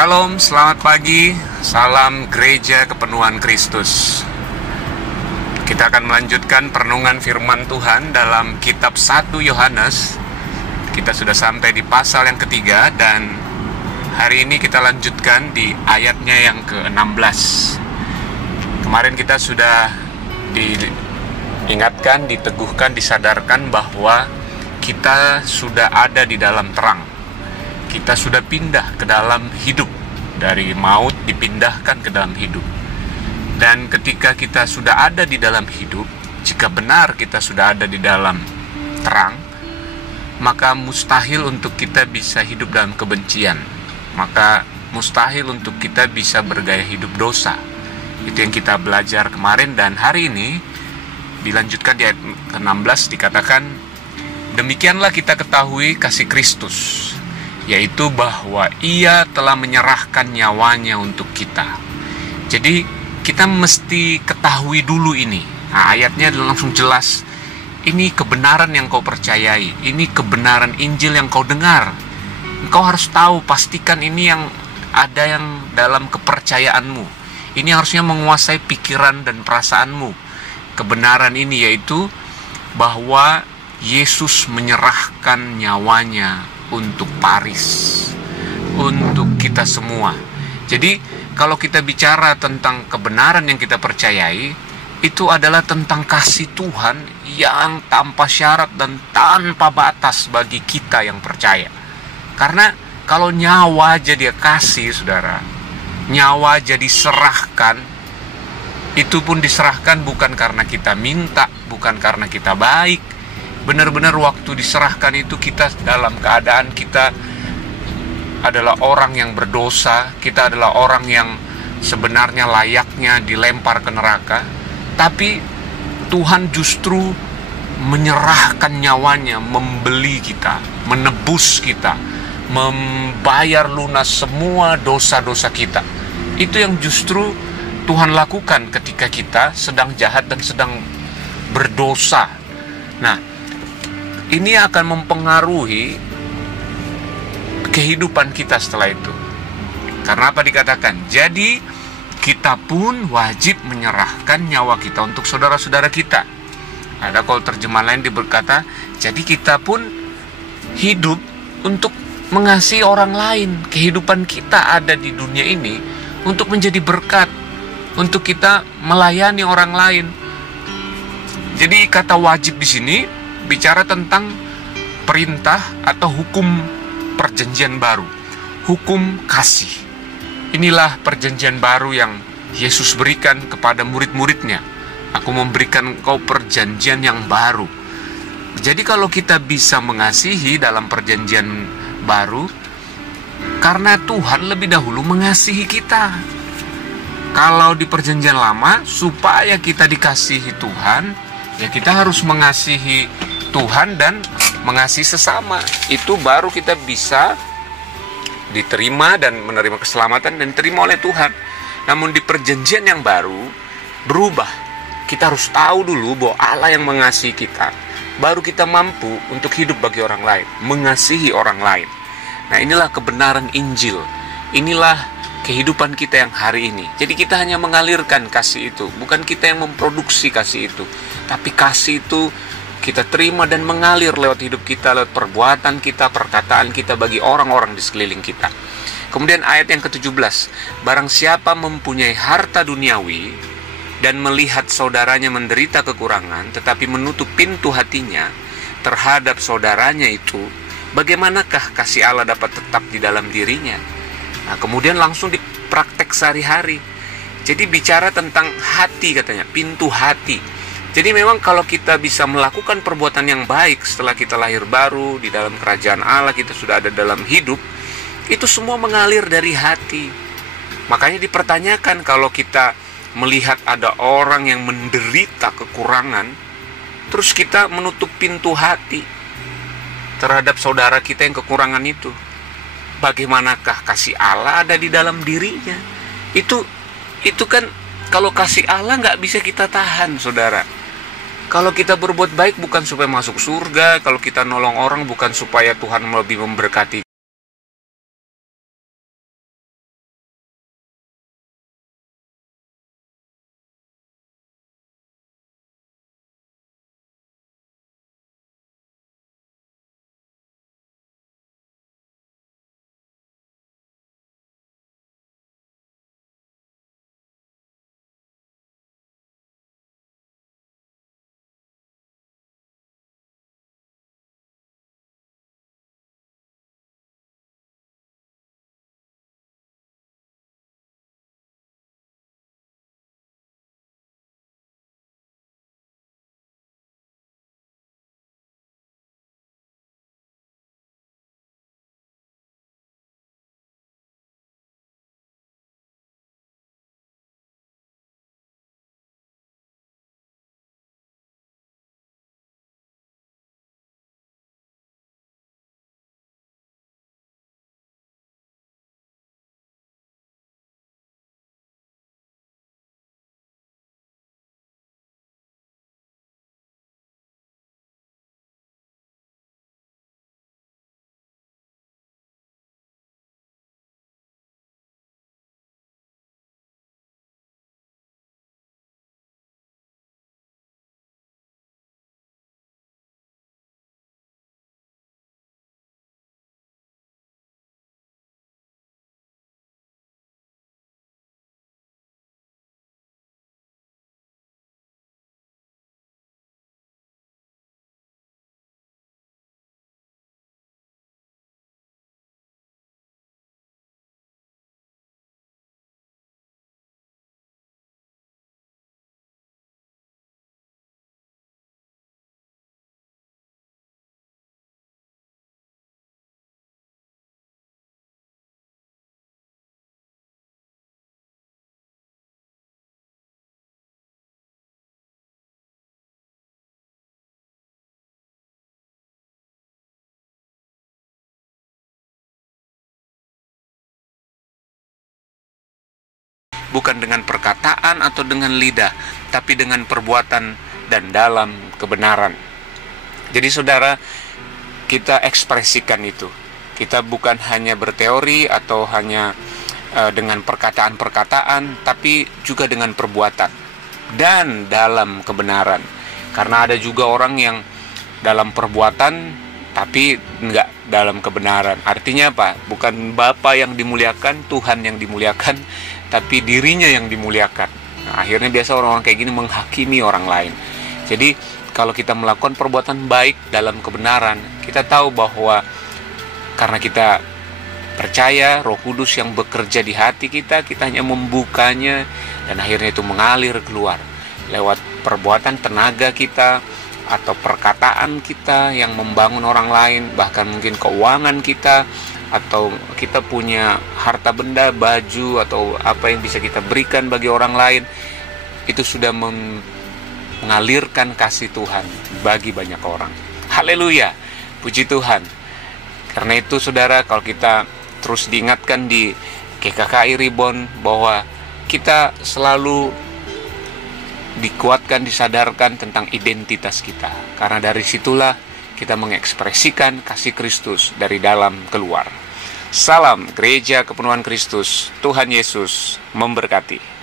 Shalom, selamat pagi, salam gereja kepenuhan Kristus. Kita akan melanjutkan perenungan firman Tuhan dalam kitab 1 Yohanes. Kita sudah sampai di pasal yang ketiga dan hari ini kita lanjutkan di ayatnya yang ke-16. Kemarin kita sudah diingatkan, diteguhkan, disadarkan bahwa kita sudah ada di dalam terang. Kita sudah pindah ke dalam hidup. Dari maut dipindahkan ke dalam hidup. Dan ketika kita sudah ada di dalam hidup, jika benar kita sudah ada di dalam terang, maka mustahil untuk kita bisa hidup dalam kebencian. Maka mustahil untuk kita bisa bergaya hidup dosa. Itu yang kita belajar kemarin, dan hari ini dilanjutkan di ayat ke-16 dikatakan, demikianlah kita ketahui kasih Kristus, yaitu bahwa Ia telah menyerahkan nyawanya untuk kita. Jadi kita mesti ketahui dulu ini. Nah, ayatnya langsung jelas. Ini kebenaran yang kau percayai. Ini kebenaran Injil yang kau dengar. Engkau harus tahu, pastikan ini yang ada yang dalam kepercayaanmu. Ini harusnya menguasai pikiran dan perasaanmu. Kebenaran ini yaitu bahwa Yesus menyerahkan nyawanya untuk Paris, untuk kita semua. Jadi kalau kita bicara tentang kebenaran yang kita percayai, itu adalah tentang kasih Tuhan yang tanpa syarat dan tanpa batas bagi kita yang percaya. Karena kalau nyawa aja dia kasih, saudara, nyawa jadi serahkan, itu pun diserahkan bukan karena kita minta, bukan karena kita baik. Benar-benar waktu diserahkan itu kita dalam keadaan kita adalah orang yang berdosa, kita adalah orang yang sebenarnya layaknya dilempar ke neraka. Tapi Tuhan justru menyerahkan nyawanya, membeli kita, menebus kita, membayar lunas semua dosa-dosa kita. Itu yang justru Tuhan lakukan ketika kita sedang jahat dan sedang berdosa. Nah, ini akan mempengaruhi kehidupan kita setelah itu. Karena apa dikatakan? Jadi kita pun wajib menyerahkan nyawa kita untuk saudara-saudara kita. Ada kalau terjemahan lain berkata, jadi kita pun hidup untuk mengasihi orang lain. Kehidupan kita ada di dunia ini untuk menjadi berkat, untuk kita melayani orang lain. Jadi kata wajib di sini bicara tentang perintah atau hukum perjanjian baru, hukum kasih. Inilah perjanjian baru yang Yesus berikan kepada murid-muridnya. Aku memberikan engkau perjanjian yang baru. Jadi kalau kita bisa mengasihi dalam perjanjian baru, karena Tuhan lebih dahulu mengasihi kita. Kalau di perjanjian lama, supaya kita dikasihi Tuhan, ya kita harus mengasihi Tuhan dan mengasihi sesama. Itu baru kita bisa diterima dan menerima keselamatan dan diterima oleh Tuhan. Namun di perjanjian yang baru berubah. Kita harus tahu dulu bahwa Allah yang mengasihi kita, baru kita mampu untuk hidup bagi orang lain, mengasihi orang lain. Nah, inilah kebenaran Injil. Inilah kehidupan kita yang hari ini. Jadi kita hanya mengalirkan kasih itu, bukan kita yang memproduksi kasih itu, tapi kasih itu kita terima dan mengalir lewat hidup kita, lewat perbuatan kita, perkataan kita bagi orang-orang di sekeliling kita. Kemudian ayat yang ke-17, barang siapa mempunyai harta duniawi dan melihat saudaranya menderita kekurangan, tetapi menutup pintu hatinya terhadap saudaranya itu, bagaimanakah kasih Allah dapat tetap di dalam dirinya? Nah, kemudian langsung dipraktek sehari-hari. Jadi bicara tentang hati katanya, pintu hati. Jadi memang kalau kita bisa melakukan perbuatan yang baik setelah kita lahir baru di dalam kerajaan Allah, kita sudah ada dalam hidup, itu semua mengalir dari hati. Makanya dipertanyakan kalau kita melihat ada orang yang menderita kekurangan, terus kita menutup pintu hati terhadap saudara kita yang kekurangan itu, bagaimanakah kasih Allah ada di dalam dirinya? Itu kan kalau kasih Allah nggak bisa kita tahan, saudara. Kalau kita berbuat baik bukan supaya masuk surga, kalau kita nolong orang bukan supaya Tuhan lebih memberkati bukan dengan perkataan atau dengan lidah, tapi dengan perbuatan dan dalam kebenaran. Jadi saudara, kita ekspresikan itu. Kita bukan hanya berteori atau hanya dengan perkataan-perkataan, tapi juga dengan perbuatan dan dalam kebenaran. Karena ada juga orang yang dalam perbuatan tapi enggak dalam kebenaran. Artinya apa? Bukan Bapa yang dimuliakan, Tuhan yang dimuliakan, tapi dirinya yang dimuliakan. Nah, akhirnya biasa orang-orang kayak gini menghakimi orang lain. Jadi kalau kita melakukan perbuatan baik dalam kebenaran, kita tahu bahwa karena kita percaya Roh Kudus yang bekerja di hati kita, kita hanya membukanya dan akhirnya itu mengalir keluar lewat perbuatan tenaga kita atau perkataan kita yang membangun orang lain, bahkan mungkin keuangan kita, atau kita punya harta benda, baju, atau apa yang bisa kita berikan bagi orang lain. Itu sudah mengalirkan kasih Tuhan bagi banyak orang. Haleluya, puji Tuhan. Karena itu saudara, kalau kita terus diingatkan di GKKI Ribon bahwa kita selalu dikuatkan, disadarkan tentang identitas kita. Karena dari situlah kita mengekspresikan kasih Kristus dari dalam keluar. Salam Gereja Kepenuhan Kristus. Tuhan Yesus memberkati.